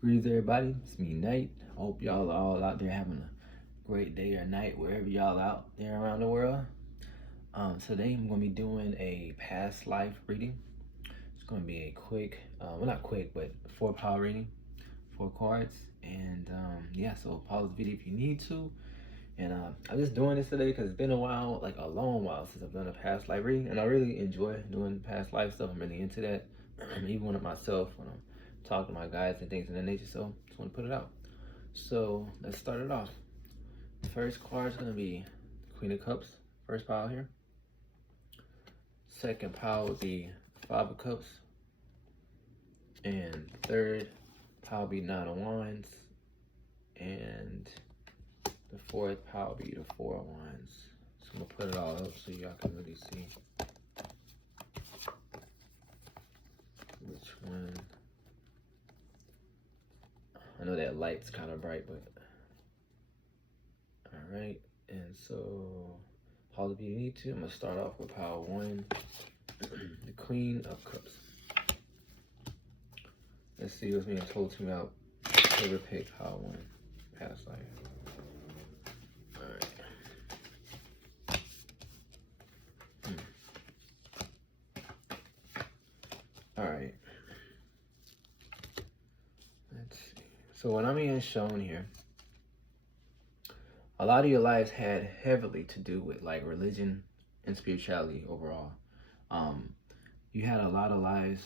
Greetings, everybody. It's me, Nate. I hope y'all are all out there having a great day or night wherever y'all out there around the world. Today I'm going to be doing a past life reading. It's going to be a quick, well, not quick, but 4 power reading, 4 cards. And yeah, so pause the video if you need to. And I'm just doing this today because it's been a while, like a long while, since I've done a past life reading. And I really enjoy doing past life stuff. I'm really into that. Even when I'm myself, when I'm talking to my guys and things of that nature. So just want to put it out. So let's start it off. The first card is going to be Queen of Cups, first pile here. Second pile would be Five of Cups. And third pile would be Nine of Wands. And the fourth pile would be the Four of Wands. So I'm going to put it all up so y'all can really see which one. I know that light's kind of bright, but all right. And so, pause if you need to. I'm gonna start off with pile 1, the Queen of Cups. Let's see what's being told to me about whoever picked pile 1, past life. All right. All right. Let's see. So what I'm being shown here, a lot of your lives had heavily to do with like religion and spirituality overall. You had a lot of lives,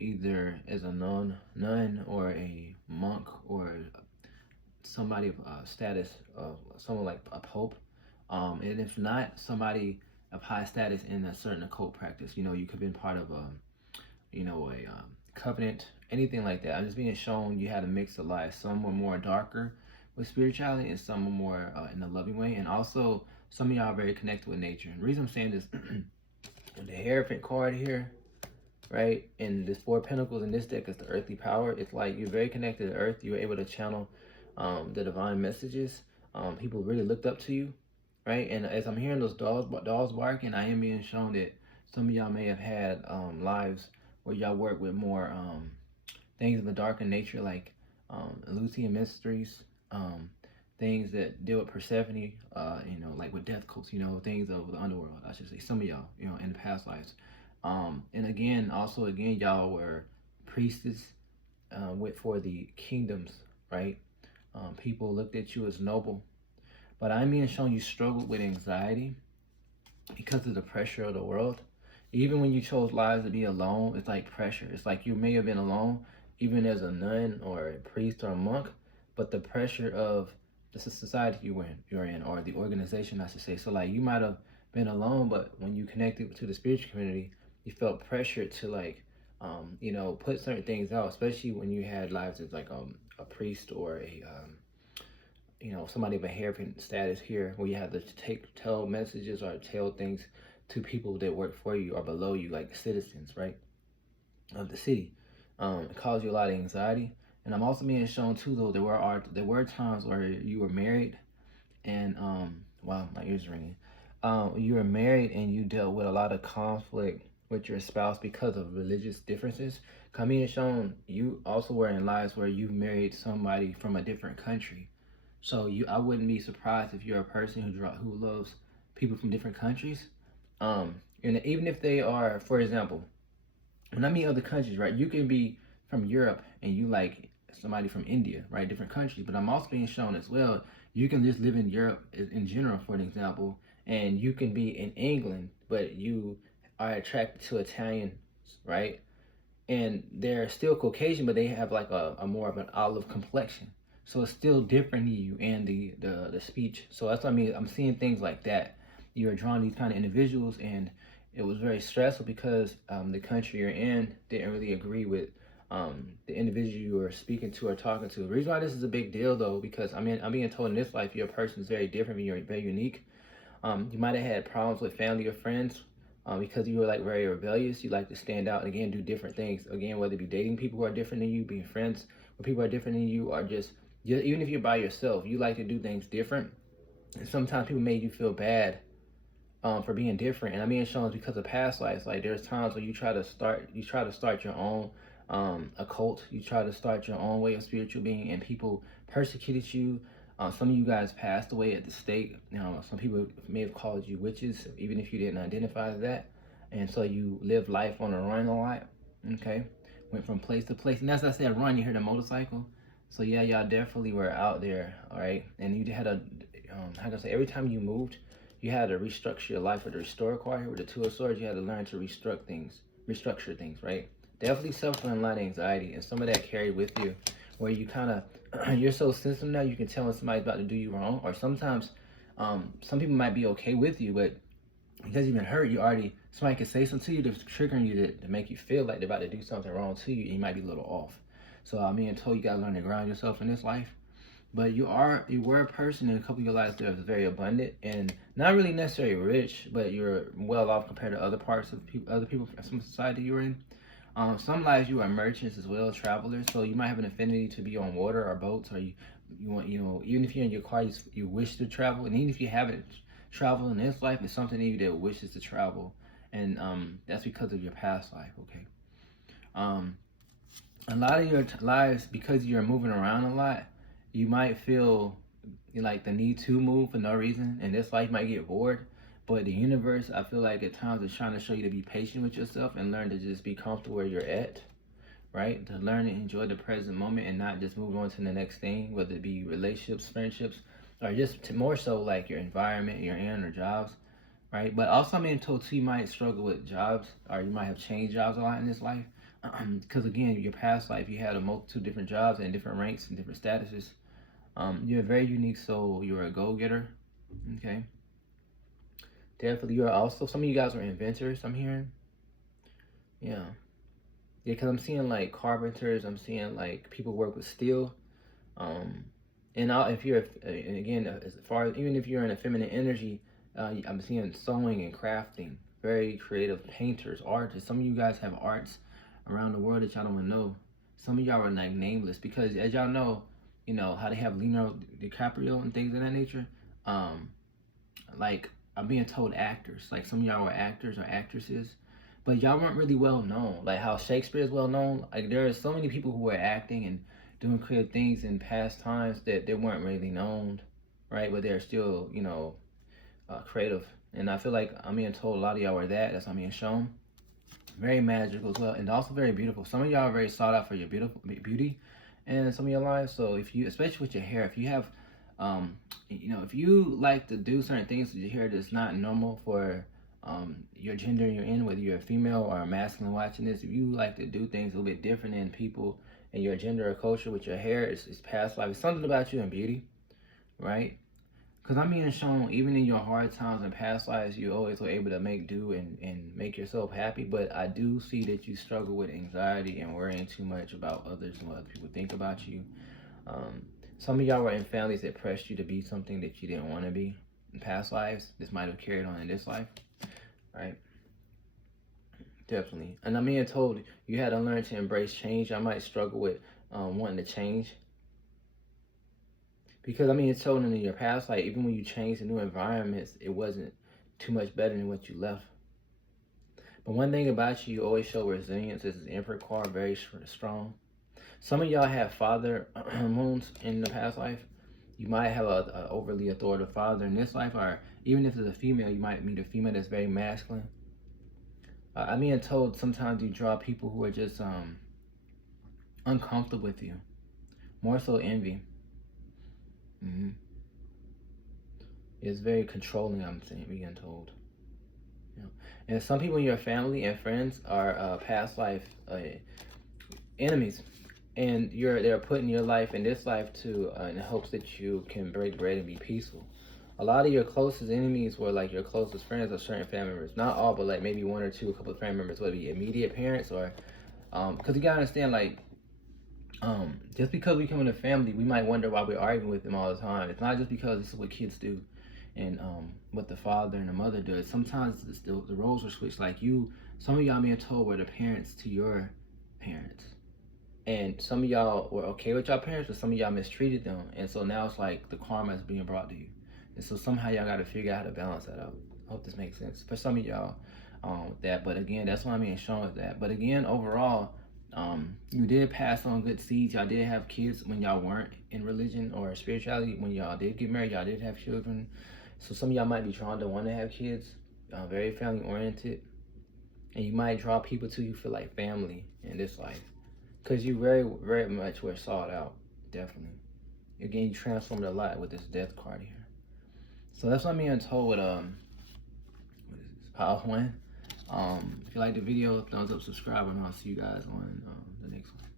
either as a nun or a monk or somebody of status of someone like a pope, and if not, somebody of high status in a certain occult practice. You know, you could have been part of a covenant, anything like that. I'm just being shown you had a mix of lives. Some were more darker with spirituality, and some were more in a loving way. And also, some of y'all are very connected with nature. And the reason I'm saying this, the Hierophant card here, right, and this Four of Pentacles in this deck is the earthly power. It's like you're very connected to Earth. You're able to channel the divine messages. People really looked up to you, right? And as I'm hearing those dogs barking, I am being shown that some of y'all may have had lives where y'all work with more things of the darker nature, like Lucian mysteries, things that deal with Persephone, like with death cults, things of the underworld, I should say. Some of y'all, in the past lives. And again, y'all were priestess for the kingdoms, right? People looked at you as noble. But I'm being shown you struggled with anxiety because of the pressure of the world. Even when you chose lives to be alone, it's like pressure. It's like you may have been alone, even as a nun or a priest or a monk, but the pressure of the society you're in, or the organization, I should say. So like you might have been alone, but when you connected to the spiritual community, you felt pressured to put certain things out, especially when you had lives as like a priest or a somebody of a Hierophant status here, where you have to tell messages or tell things to people that work for you or below you, like citizens, right, of the city. It caused you a lot of anxiety. And I'm also being shown too, though, there were times where you were married and wow, my ears are ringing. You were married and you dealt with a lot of conflict with your spouse because of religious differences. Coming and shown you also were in lives where you married somebody from a different country. So I wouldn't be surprised if you're a person who loves people from different countries. And even if they are, for example, when I meet other countries, right, you can be from Europe and you like somebody from India, right, different countries. But I'm also being shown as well, you can just live in Europe in general, for an example, and you can be in England, but you are attracted to Italians, right? And they're still Caucasian, but they have like a more of an olive complexion. So it's still different in you and the speech. So that's what I mean. I'm seeing things like that. You're drawing these kind of individuals, and it was very stressful because the country you're in didn't really agree with the individual you were speaking to or talking to. The reason why this is a big deal, though, because I'm being told in this life your person is very different, you're very unique. You might have had problems with family or friends because you were like very rebellious. You like to stand out and again do different things. Again, whether it be dating people who are different than you, being friends with people who are different than you, or just even if you're by yourself, you like to do things different. And sometimes people made you feel bad for being different. And I'm being shown because of past lives. Like there's times when you try to start your own a cult. You try to start your own way of spiritual being, and people persecuted you. Some of you guys passed away at the stake. Some people may have called you witches, even if you didn't identify as that. And so you lived life on a run a lot. Okay, went from place to place. And as I said, run. You heard a motorcycle. So yeah, y'all definitely were out there. All right, and you had a how can I say? Every time you moved, you had to restructure your life with the restore card. With the Two of Swords, you had to learn to restructure things, right? Definitely suffering a lot of anxiety, and some of that carried with you, where you kind of you're so sensitive now. You can tell when somebody's about to do you wrong, or sometimes some people might be okay with you, but because you've been hurt, you already somebody can say something to you that's triggering you to make you feel like they're about to do something wrong to you, and you might be a little off. So I'm being told you gotta learn to ground yourself in this life. But you were a person in a couple of your lives that was very abundant and not really necessarily rich, but you're well off compared to other parts of other people from society you were in. Some lives you are merchants as well, travelers. So you might have an affinity to be on water or boats, or you want even if you're in your car, you wish to travel, and even if you haven't traveled in this life, it's something in you that wishes to travel, and that's because of your past life. Okay. A lot of your lives, because you're moving around a lot, you might feel like the need to move for no reason, and this life might get bored. But the universe, I feel like at times is trying to show you to be patient with yourself and learn to just be comfortable where you're at, right? To learn and enjoy the present moment and not just move on to the next thing, whether it be relationships, friendships, or just more so like your environment you're in or jobs, right? But also I'm being told too, you might struggle with jobs, or you might have changed jobs a lot in this life. Because again, your past life, you had a multitude of different jobs and different ranks and different statuses. You're a very unique soul. You're a go-getter. Okay. Definitely. You're also, some of you guys are inventors, I'm hearing. Yeah. Yeah, because I'm seeing like carpenters. I'm seeing like people work with steel. And if you're, and again, as far as, even if you're in a feminine energy, I'm seeing sewing and crafting. Very creative painters, artists. Some of you guys have arts around the world that y'all don't even know. Some of y'all are like nameless because, as y'all know, how they have Leonardo DiCaprio and things of that nature. Like I'm being told actors, like some of y'all were actors or actresses, but y'all weren't really well known. Like how Shakespeare is well known. Like there are so many people who were acting and doing creative things in past times that they weren't really known, right? But they're still, creative. And I feel like I'm being told a lot of y'all were that. That's what I'm being shown. Very magical as well, and also very beautiful. Some of y'all are very sought out for your beauty and some of your lives. So if you, especially with your hair, if you have, if you like to do certain things with your hair that's not normal for your gender you're in, whether you're a female or a masculine watching this, if you like to do things a little bit different than people in your gender or culture with your hair, it's past life. It's something about you and beauty, right? Because I'm being shown, even in your hard times and past lives, you always were able to make do and make yourself happy. But I do see that you struggle with anxiety and worrying too much about others and what other people think about you. Some of y'all were in families that pressed you to be something that you didn't want to be in past lives. This might have carried on in this life, right? Definitely. And I'm being told you had to learn to embrace change. I might struggle with wanting to change. Because it's told in your past, like even when you changed to new environments, it wasn't too much better than what you left. But one thing about you, you always show resilience. This is Emperor card, very strong. Some of y'all have father wounds in the past life. You might have a overly authoritative father in this life, or even if it's a female, you might meet a female that's very masculine. I'm being told sometimes you draw people who are just uncomfortable with you, more so envy. It's very controlling, I'm saying, being told. And some people in your family and friends are past life enemies, and they're putting your life in this life to in hopes that you can break bread and be peaceful. A lot of your closest enemies were like your closest friends or certain family members. Not all, but like maybe one or two, a couple of family members, whether it be immediate parents or because you gotta understand, like just because we come in a family, we might wonder why we're arguing with them all the time. It's not just because this is what kids do and what the father and the mother does. Sometimes the roles are switched. Like some of y'all being told were the parents to your parents. And some of y'all were okay with y'all parents, but some of y'all mistreated them. And so now it's like the karma is being brought to you. And so somehow y'all got to figure out how to balance that out. I hope this makes sense. For some of y'all, but again, that's what I'm being shown with that. But again, overall, You did pass on good seeds. Y'all did have kids when y'all weren't in religion or spirituality. When y'all did get married, y'all did have children. So some of y'all might be drawn to want to have kids. Very family oriented. And you might draw people to you feel like family in this life. Because you very, very much were sought out. Definitely. Again, you transformed a lot with this death card here. So that's what I'm being told with what is this? Pile 1. If you like the video, thumbs up, subscribe, and I'll see you guys on the next one.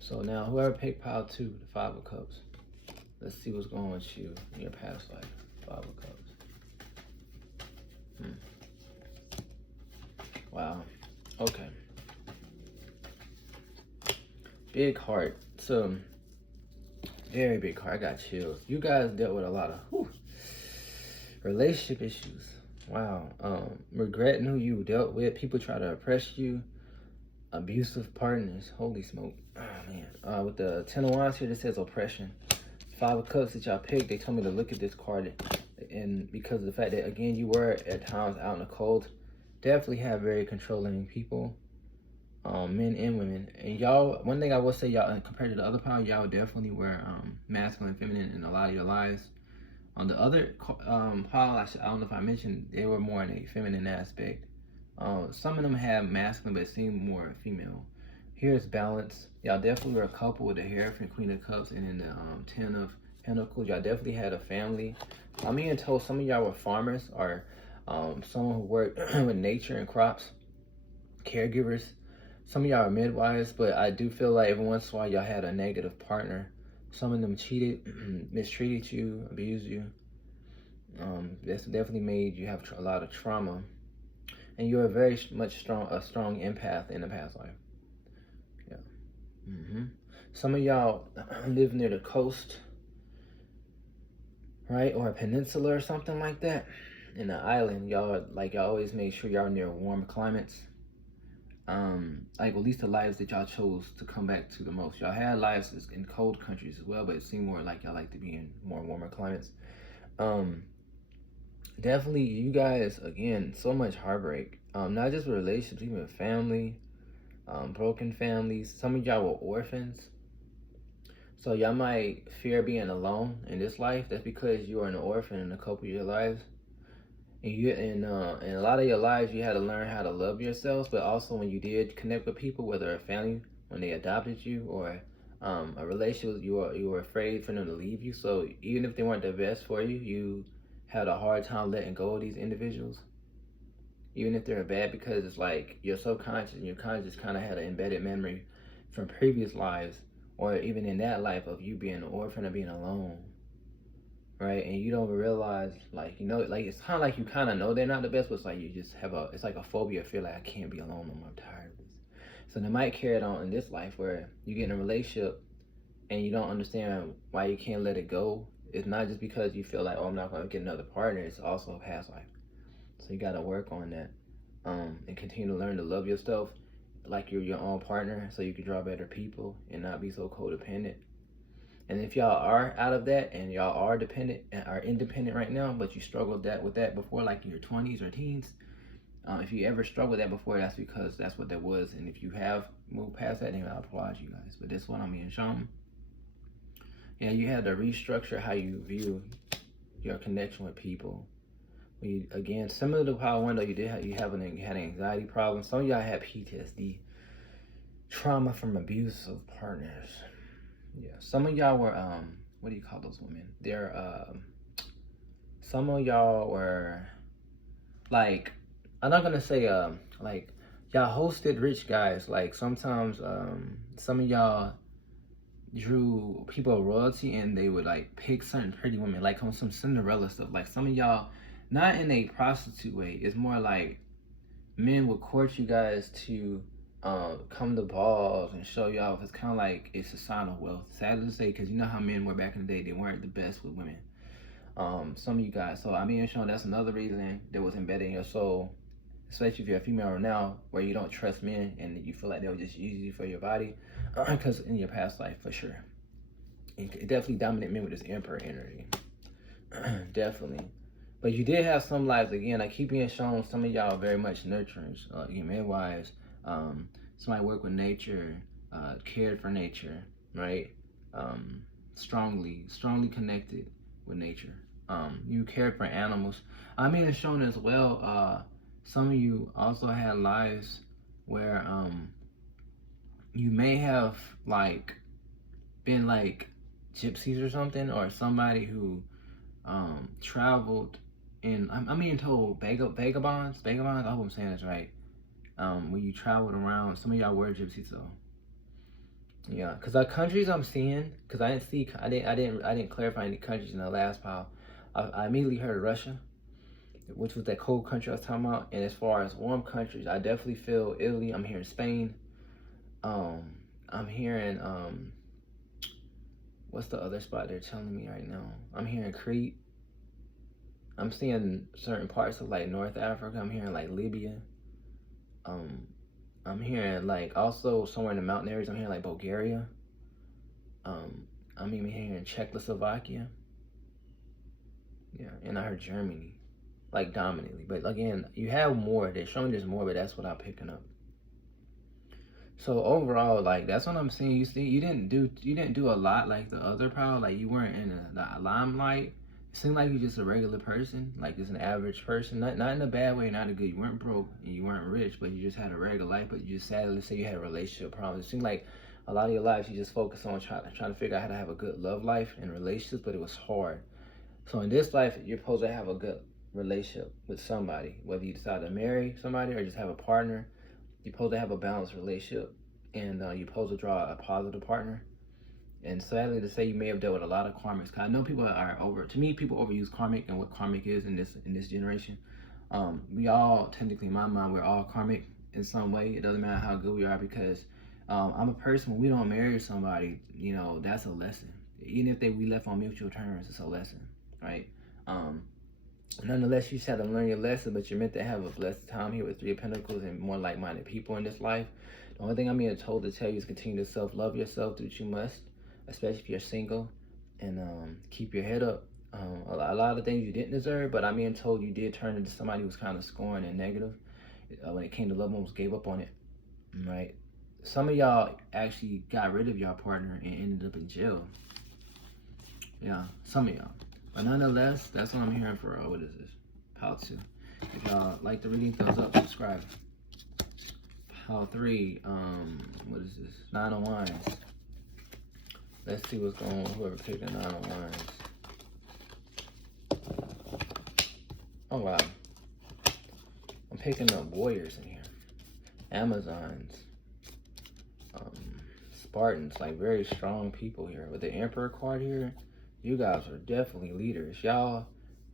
So now, whoever picked pile 2, the 5 of Cups, let's see what's going on with you in your past life. 5 of Cups. Wow. Okay. Big heart. So, very big heart. I got chills. You guys dealt with a lot of relationship issues. Wow. Regretting who you dealt with. People try to oppress you. Abusive partners. Holy smoke. Oh, man. With the 10 of Wands here, that says oppression. 5 of Cups that y'all picked, they told me to look at this card. And because of the fact that, again, you were at times out in the cold. Definitely have very controlling people. Men and women. And y'all, one thing I will say, y'all, compared to the other pile, y'all definitely were masculine and feminine in a lot of your lives. On the other pile, I don't know if I mentioned, they were more in a feminine aspect. Some of them have masculine, but it seemed more female. Here's balance. Y'all definitely were a couple with the Hierophant, Queen of Cups, and then the 10 of Pentacles. Y'all definitely had a family. I'm being told some of y'all were farmers or someone who worked with nature and crops, caregivers. Some of y'all are midwives, but I do feel like every once in a while y'all had a negative partner. Some of them cheated, mistreated you, abused you. That's definitely made you have a lot of trauma. And you're very much a strong empath in the past life. Yeah. Some of y'all live near the coast, right? Or a peninsula or something like that. In the island, y'all always make sure y'all near warm climates. Like at least the lives that y'all chose to come back to the most. Y'all had lives in cold countries as well, but it seemed more like y'all like to be in more warmer climates. Definitely you guys, again, so much heartbreak. Not just with relationships, even with family, broken families. Some of y'all were orphans. So y'all might fear being alone in this life. That's because you were an orphan in a couple of your lives. And in a lot of your lives, you had to learn how to love yourselves, but also when you did connect with people, whether a family, when they adopted you, or a relationship, you were afraid for them to leave you. So even if they weren't the best for you, you had a hard time letting go of these individuals, even if they're bad, because it's like your subconscious and your conscious kind of had an embedded memory from previous lives, or even in that life of you being an orphan or being alone. Right, and you don't realize, like, you know, like it's kind of like you kind of know they're not the best, but it's like you just have it's like a phobia, feel like I can't be alone no more, I'm tired of this. So they might carry it on in this life where you get in a relationship and you don't understand why you can't let it go. It's not just because you feel like, oh, I'm not going to get another partner. It's also a past life. So you got to work on that and continue to learn to love yourself like you're your own partner, so you can draw better people and not be so codependent. And if y'all are out of that and y'all are dependent and are independent right now, but you struggled with that before, like in your 20s or teens, if you ever struggled with that before, that's because that's what that was. And if you have moved past that, then I applaud you guys. But this one I'm being shown. Yeah, you had to restructure how you view your connection with people. Again, similar to Pile 1, though, you had an anxiety problem. Some of y'all had PTSD, trauma from abusive partners. Yeah, some of y'all were, what do you call those women? Some of y'all were, like, I'm not gonna say, like, y'all hosted rich guys. Like, sometimes, some of y'all drew people of royalty and they would, like, pick certain pretty women, like, on some Cinderella stuff. Like, some of y'all, not in a prostitute way, it's more like men would court you guys to come to balls and show you off. It's kind of like it's a sign of wealth. Sad to say, because you know how men were back in the day, they weren't the best with women. Some of you guys. So I mean, Sean, that's another reason that was embedded in your soul, especially if you're a female right now, where you don't trust men and you feel like they'll just use you for your body, because in your past life, for sure. It definitely dominate men with this emperor energy. Definitely. But you did have some lives, again, I keep being shown, some of y'all very much nurturers, midwives, somebody worked with nature, cared for nature, right? Strongly connected with nature. You cared for animals. I mean, it's shown as well. Some of you also had lives where you may have like been like gypsies or something, or somebody who traveled in. I'm being told vagabonds. I hope I'm saying this right. When you traveled around, some of y'all were gypsies though. Yeah, because the countries I'm seeing, because I didn't clarify any countries in the last pile. I immediately heard Russia, which was that cold country I was talking about. And as far as warm countries, I definitely feel Italy. I'm hearing Spain. I'm hearing what's the other spot they're telling me right now? I'm hearing Crete. I'm seeing certain parts of like North Africa. I'm hearing like Libya. I'm hearing like also somewhere in the mountain areas. I'm hearing like Bulgaria. I'm even hearing Czechoslovakia. Yeah, and I heard Germany, like dominantly. But again, you have more. They're showing there's more, but that's what I'm picking up. So overall, like that's what I'm saying. You didn't do a lot like the other pile. Like you weren't in the limelight. It seemed like you're just a regular person, like just an average person. Not in a bad way, not a good. You weren't broke, and you weren't rich, but you just had a regular life. But you just sadly say you had relationship problems. It seemed like a lot of your life you just focused on trying to figure out how to have a good love life and relationships, but it was hard. So in this life, you're supposed to have a good relationship with somebody, whether you decide to marry somebody or just have a partner. You're supposed to have a balanced relationship, and you're supposed to draw a positive partner. And sadly to say, you may have dealt with a lot of karmics. Cause I know people people overuse karmic and what karmic is in this generation. We all, technically in my mind, we're all karmic in some way. It doesn't matter how good we are, because I'm a person, when we don't marry somebody, that's a lesson. Even if we left on mutual terms, it's a lesson, right? Nonetheless, you just have to learn your lesson, but you're meant to have a blessed time here with Three of Pentacles and more like-minded people in this life. The only thing I'm being told to tell you is continue to self-love yourself, do what you must, especially if you're single, and keep your head up. A lot of things you didn't deserve, but I'm being told you did turn into somebody who was kind of scorned and negative. When it came to love, almost gave up on it, right? Some of y'all actually got rid of your partner and ended up in jail. Yeah, some of y'all. But nonetheless, that's what I'm hearing for, what is this? Pile 2. If y'all like the reading, thumbs up, subscribe. Pile 3, what is this? 9 of Wands. Let's see what's going on, whoever picked the 9 of Wands. Oh, wow. I'm picking up warriors in here. Amazons. Spartans, like very strong people here. With the Emperor card here, you guys are definitely leaders. Y'all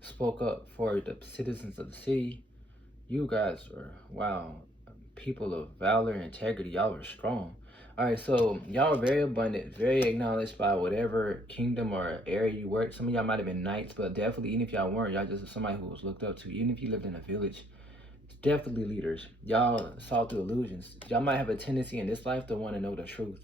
spoke up for the citizens of the city. You guys are, wow, people of valor and integrity. Y'all are strong. All right, so y'all are very abundant, very acknowledged by whatever kingdom or area you work. Some of y'all might have been knights, but definitely, even if y'all weren't, y'all just somebody who was looked up to. Even if you lived in a village, definitely leaders. Y'all saw through illusions. Y'all might have a tendency in this life to want to know the truth.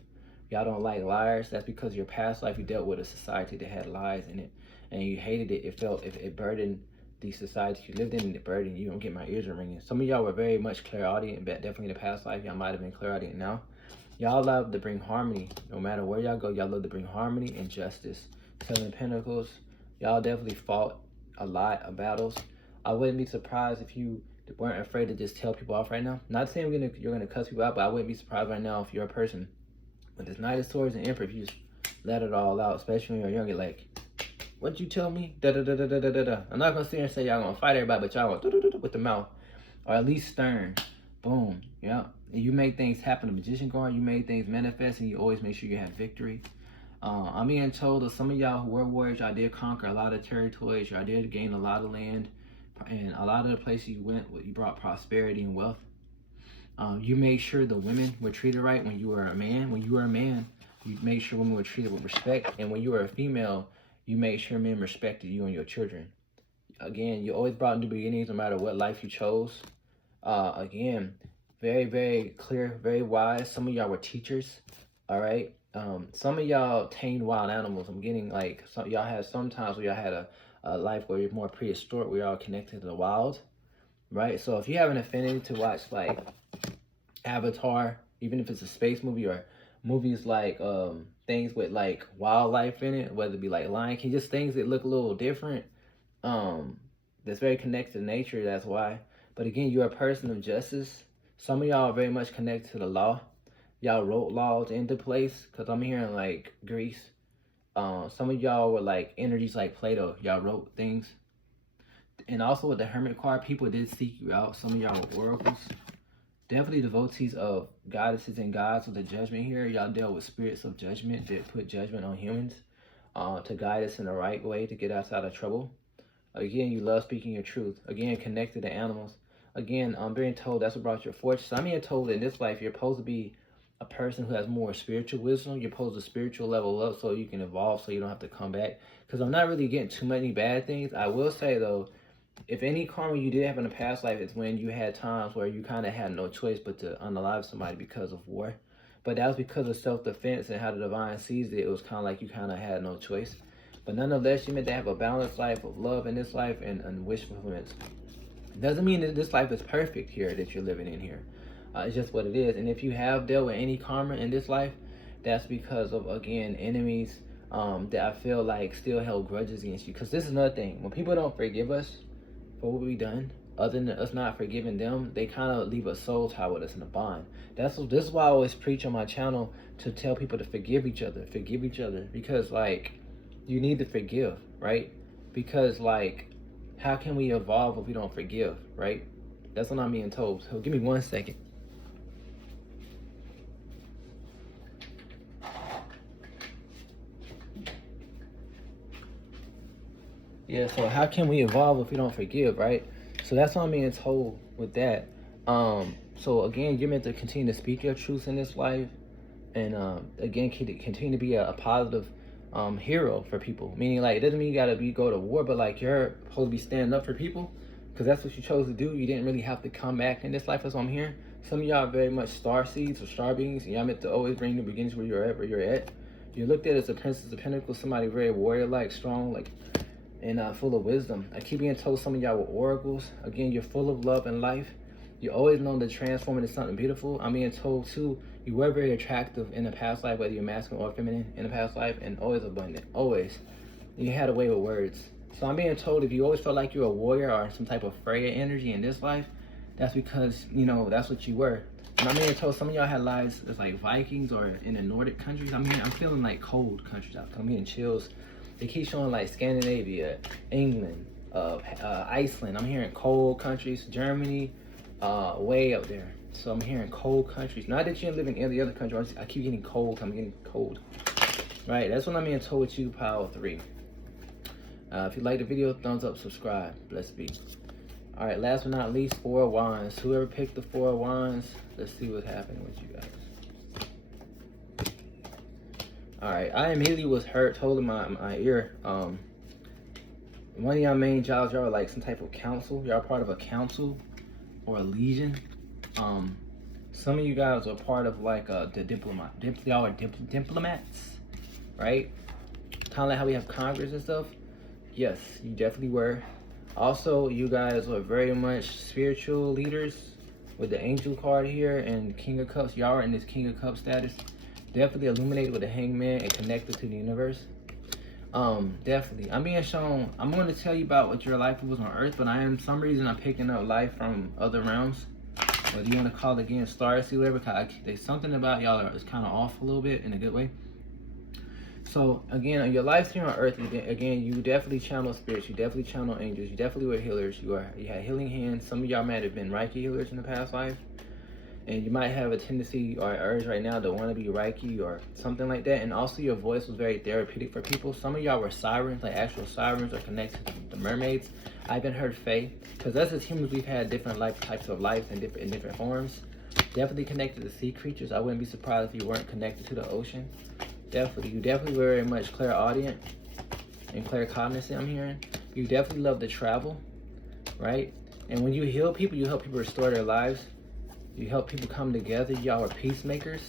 Y'all don't like liars. That's because your past life you dealt with a society that had lies in it, and you hated it. It burdened the society you lived in, and it burdened you. Don't get my ears ringing. Some of y'all were very much clairaudient, but definitely in the past life y'all might have been clairaudient now. Y'all love to bring harmony. No matter where y'all go, y'all love to bring harmony and justice. 7 of Pentacles. Y'all definitely fought a lot of battles. I wouldn't be surprised if you weren't afraid to just tell people off right now. Not saying you're gonna cuss people out, but I wouldn't be surprised right now if you're a person with this Knight of Swords and Emperor, if you just let it all out, especially when you're younger, like, what'd you tell me? Da da da da da da da. I'm not gonna sit here and say y'all gonna fight everybody, but y'all gonna with the mouth, or at least stern. Boom. Yeah. You make things happen. The Magician card, you made things manifest, and you always make sure you have victory. I'm being told that some of y'all who were warriors, y'all did conquer a lot of territories. Y'all did gain a lot of land, and a lot of the places you went, you brought prosperity and wealth. You made sure the women were treated right when you were a man. When you were a man, you made sure women were treated with respect. And when you were a female, you made sure men respected you and your children. Again, you always brought new beginnings no matter what life you chose. Again, very, very clear, very wise. Some of y'all were teachers, all right? Some of y'all tamed wild animals. I'm getting like, y'all had sometimes where y'all had a life where you're more prehistoric, where y'all connected to the wild, right? So if you have an affinity to watch like Avatar, even if it's a space movie or movies like things with like wildlife in it, whether it be like Lion King, just things that look a little different. That's very connected to nature. That's why. But again, you're a person of justice. Some of y'all are very much connected to the law. Y'all wrote laws into place. Cause I'm hearing like Greece. Some of y'all were like energies like Plato. Y'all wrote things. And also with the Hermit card, people did seek you out. Some of y'all were oracles. Definitely devotees of goddesses and gods with the judgment here. Y'all dealt with spirits of judgment that put judgment on humans to guide us in the right way to get us out of trouble. Again, you love speaking your truth. Again, connected to animals. Again, I'm being told that's what brought your fortune. I'm being told in this life you're supposed to be a person who has more spiritual wisdom. You're supposed to spiritual level up so you can evolve so you don't have to come back. Because I'm not really getting too many bad things. I will say, though, if any karma you did have in a past life, it's when you had times where you kind of had no choice but to unalive somebody because of war. But that was because of self-defense and how the divine sees it. It was kind of like you kind of had no choice. But nonetheless, you meant to have a balanced life of love in this life and wish fulfillment. Doesn't mean that this life is perfect here that you're living in here. It's just what it is. And if you have dealt with any karma in this life, that's because of, again, enemies that I feel like still held grudges against you. Because this is another thing. When people don't forgive us for what we've done, other than us not forgiving them, they kind of leave a soul tie with us in a bond. This is why I always preach on my channel to tell people to forgive each other. Because, like, you need to forgive, right? Because, like, how can we evolve if we don't forgive, right? That's what I'm being told. So give me 1 second. Yeah, so how can we evolve if we don't forgive, right? So that's what I'm being told with that. So again, you're meant to continue to speak your truth in this life, and again, continue to be a positive hero for people. Meaning, like, it doesn't mean you gotta go to war, but like you're supposed to be standing up for people, because that's what you chose to do. You didn't really have to come back in this life. That's what I'm hearing. Some of y'all are very much star seeds or star beings, and y'all meant to always bring the beginnings where you're at. You're looked at as a princess of pentacles, somebody very warrior-like, strong, like, and full of wisdom. I keep being told some of y'all were oracles. Again, you're full of love and life. You always known to transform into something beautiful. I'm being told too, you were very attractive in the past life, whether you're masculine or feminine in the past life, and always abundant, always. You had a way with words. So I'm being told if you always felt like you're a warrior or some type of Freya energy in this life, that's because, you know, that's what you were. And I'm being told some of y'all had lives as like Vikings or in the Nordic countries. I mean, I'm feeling like cold countries out. I'm getting chills. They keep showing like Scandinavia, England, Iceland. I'm hearing cold countries, Germany, way up there. So I'm hearing cold countries. Not that you live in any other country. I keep getting cold. I'm getting cold. Right, that's what I'm being told with you, Power 3. If you like the video, thumbs up, subscribe. Blessed be. All right, last but not least, 4 of Wands. Whoever picked the 4 of Wands, let's see what's happening with you guys. All right, I immediately was hurt, holding my ear. One of y'all main jobs, y'all are like some type of council. Y'all part of a council or a legion. Some of you guys are part of like the diplomat. Y'all are diplomats, right? Kind of like how we have Congress and stuff. Yes, you definitely were. Also, you guys are very much spiritual leaders with the Angel card here and King of Cups. Y'all are in this King of Cups status. Definitely illuminated with the Hangman and connected to the universe. Definitely. I'm being shown, I'm going to tell you about what your life was on Earth, but some reason I'm picking up life from other realms. Whether you want to call it again star, see whatever. There's something about y'all is kind of off a little bit in a good way. So again, your life here on Earth, again, you definitely channel spirits, you definitely channel angels, you definitely were healers. You had healing hands. Some of y'all might have been Reiki healers in the past life. And you might have a tendency or urge right now to want to be Reiki or something like that. And also your voice was very therapeutic for people. Some of y'all were sirens, like actual sirens, or connected to the mermaids. I even heard fae, because us as humans, we've had different types of lives in different forms. Definitely connected to sea creatures. I wouldn't be surprised if you weren't connected to the ocean. Definitely. You definitely were very much clairaudient and claircognizant, I'm hearing. You definitely love to travel, right? And when you heal people, you help people restore their lives. You help people come together. Y'all are peacemakers.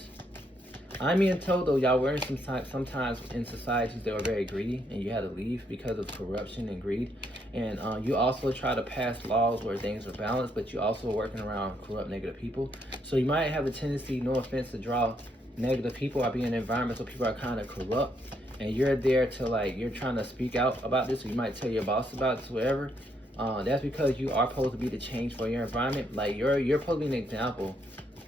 I'm being told though, y'all were in sometimes in societies that were very greedy, and you had to leave because of corruption and greed. And you also try to pass laws where things are balanced, but you also working around corrupt, negative people. So you might have a tendency, no offense, to draw negative people or be in environments where people are kind of corrupt, and you're there to like you're trying to speak out about this. So you might tell your boss about this, whatever. That's because you are supposed to be the change for your environment. Like you're supposed to be an example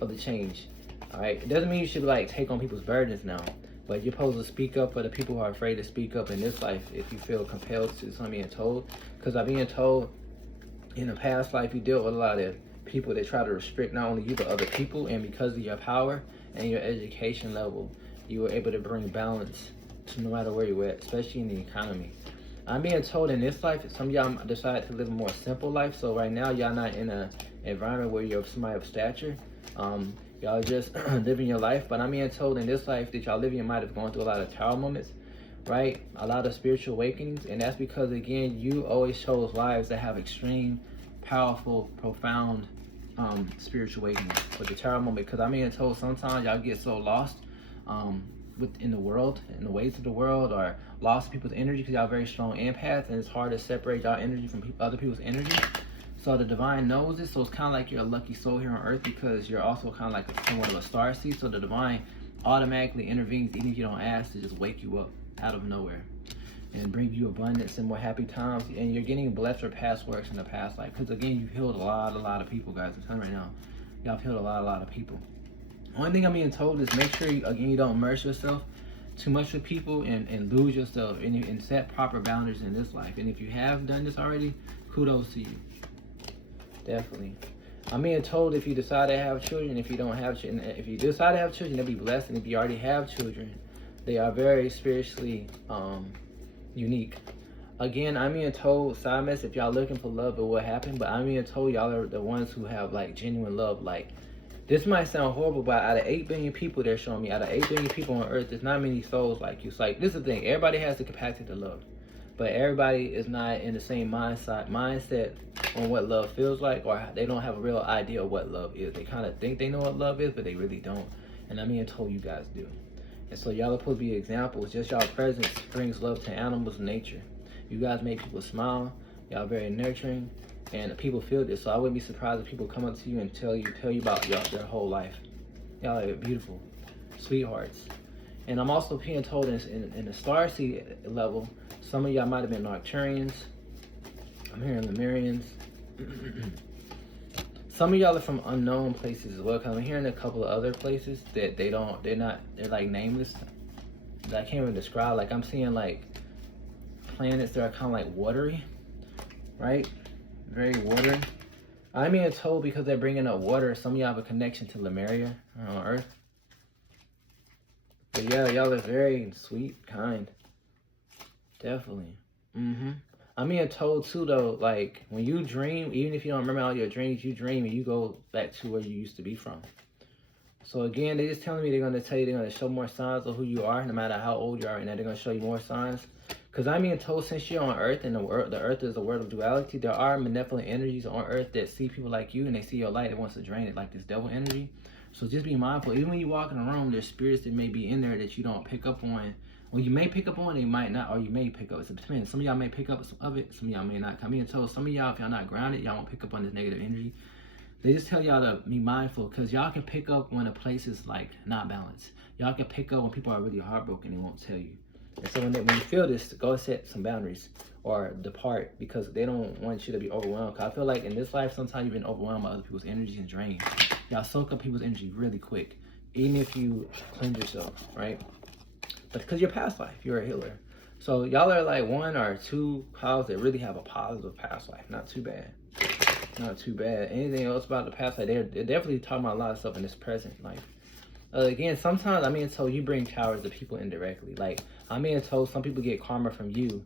of the change. All right, it doesn't mean you should like take on people's burdens now, but you're supposed to speak up for the people who are afraid to speak up in this life if you feel compelled to. So I'm being told, because I'm being told in a past life you dealt with a lot of people that try to restrict not only you but other people, and because of your power and your education level, you were able to bring balance to no matter where you're at, especially in the economy. I'm being told in this life, some of y'all decide to live a more simple life. So right now, y'all not in an environment where you're somebody of stature. Y'all just living your life. But I'm being told in this life that y'all living, you might have gone through a lot of tower moments, right? A lot of spiritual awakenings. And that's because, again, you always chose lives that have extreme, powerful, profound spiritual awakenings with the tower moment. Because I'm being told sometimes y'all get so lost within the world, in the ways of the world, or lost people's energy because y'all very strong empaths, and it's hard to separate y'all energy from other people's energy. So the divine knows it, so it's kind of like you're a lucky soul here on earth because you're also kind of like somewhat of a star seed. So the divine automatically intervenes even if you don't ask, to just wake you up out of nowhere and bring you abundance and more happy times. And you're getting blessed for past works in the past life, because again, you've healed a lot of people, guys. I'm telling you right now, y'all have healed a lot of people. Only thing I'm being told is make sure you don't immerse yourself too much with people and lose yourself, and set proper boundaries in this life. And if you have done this already, kudos to you. Definitely. I'm being told if you decide to have children, if you don't have children, if you decide to have children, they'll be blessed. And if you already have children, they are very spiritually unique. Again, I'm being told, side mess, if y'all looking for love, it will happen. But I'm being told y'all are the ones who have like genuine love. Like, this might sound horrible, but out of 8 billion people, they're showing me, out of 8 billion people on earth, there's not many souls like you. It's like, this is the thing, everybody has the capacity to love, but everybody is not in the same mindset on what love feels like, or they don't have a real idea of what love is. They kind of think they know what love is, but they really don't. And I'm being told you guys do. And so y'all are supposed to be examples. Just y'all presence brings love to animals and nature. You guys make people smile. Y'all very nurturing. And people feel this, so I wouldn't be surprised if people come up to you and tell you about their whole life. Y'all are beautiful, sweethearts. And I'm also being told in the starseed level, some of y'all might have been Nocturians. I'm hearing Lemurians. Some of y'all are from unknown places as well, because I'm hearing a couple of other places that they're like nameless, that I can't even describe. Like, I'm seeing like planets that are kind of like watery, right? Very watery. I'm being told because they're bringing up water, some of y'all have a connection to Lemuria on Earth. But yeah, y'all are very sweet, kind. Definitely. I'm being told too though, like when you dream, even if you don't remember all your dreams, you dream and you go back to where you used to be from. So again, they're just telling me they're going to tell you, they're going to show more signs of who you are, no matter how old you are, and that they're going to show you more signs. Because I'm being told, since you're on Earth, and the Earth is a world of duality, there are malevolent energies on Earth that see people like you, and they see your light, and wants to drain it, like this devil energy. So just be mindful. Even when you walk in a room, there's spirits that may be in there that you don't pick up on. Well, you may pick up on, they might not, or you may pick up. It depends. Some of y'all may pick up some of it, some of y'all may not. I'm being told, some of y'all, if y'all not grounded, y'all won't pick up on this negative energy. They just tell y'all to be mindful, because y'all can pick up when a place is like not balanced. Y'all can pick up when people are really heartbroken, they won't tell you. And so when you feel this, go set some boundaries or depart, because they don't want you to be overwhelmed. Because I feel like in this life, sometimes you've been overwhelmed by other people's energy and drained. Y'all soak up people's energy really quick, even if you cleanse yourself, right? But because you're past life, you're a healer. So y'all are like 1 or 2 clouds that really have a positive past life. Not too bad. Not too bad. Anything else about the past life? They're definitely talking about a lot of stuff in this present life. Again, sometimes I'm being told you bring towers to people indirectly. Like, I'm being told some people get karma from you